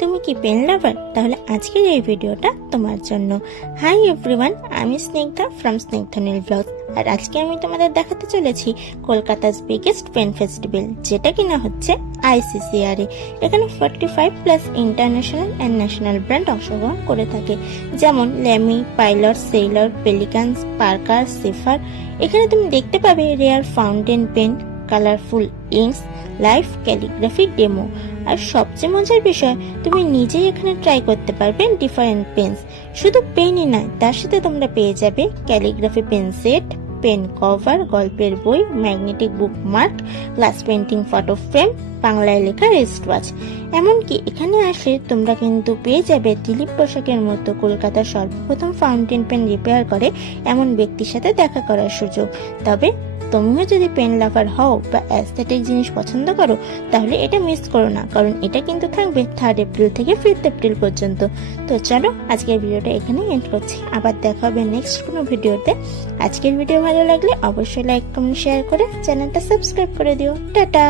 তুমি কি পেন লাভার? তাহলে আজকের এই ভিডিওটা তোমার জন্য। হাই এভরিওয়ান, আমি স্নিগ্ধা ফ্রম স্নিগ্ধা নীল ব্লগস। আর আজকে আমি তোমাদের দেখাতে চলেছি কলকাতার বিগেস্ট পেন ফেস্টিভ্যাল, যেটা কিনা হচ্ছে ICCR। এখানে 45+ ইন্টারন্যাশনাল অ্যান্ড ন্যাশনাল ব্র্যান্ড অংশগ্রহণ করে থাকে, যেমন Lamy, Pilot, Sailor, Pelikans, Parker, Sheaffer. এখানে তুমি দেখতে পাবে rare fountain pen, colourful inks, live calligraphy demo. আর সবচেয়ে মজার বিষয়, তুমি নিজেই এখানে ট্রাই করতে পারবে ডিফারেন্ট পেন্স। শুধু পেনই নয়, তার সাথে তোমরা পেয়ে যাবে calligraphy pen set, pen cover, গল্পের বই, magnetic bookmark, glass painting photo frame, বাংলায় লেখা রিস্ট ওয়াচ। এমনকি এখানে আসলে তোমরা কিন্তু পেয়ে যাবে দিলীপ পোশাকের মতো কলকাতার সর্বপ্রথম ফাউন্টেন পেন রিপেয়ার করে এমন ব্যক্তির সাথে দেখা করার সুযোগ। তবে তুমিও যদি পেন লাভার হও বা অ্যাস্থেটিক জিনিস পছন্দ করো, তাহলে এটা মিস করো না, কারণ এটা কিন্তু থাকবে 3 এপ্রিল থেকে 5 এপ্রিল পর্যন্ত। তো চলো, আজকের ভিডিওটা এখানে এন্ড করছি। আবার দেখা হবে নেক্সট কোনো ভিডিওতে। আজকের ভিডিও ভালো লাগলে অবশ্যই লাইক, কমেন্ট, শেয়ার করে চ্যানেলটা সাবস্ক্রাইব করে দিও। টাটা।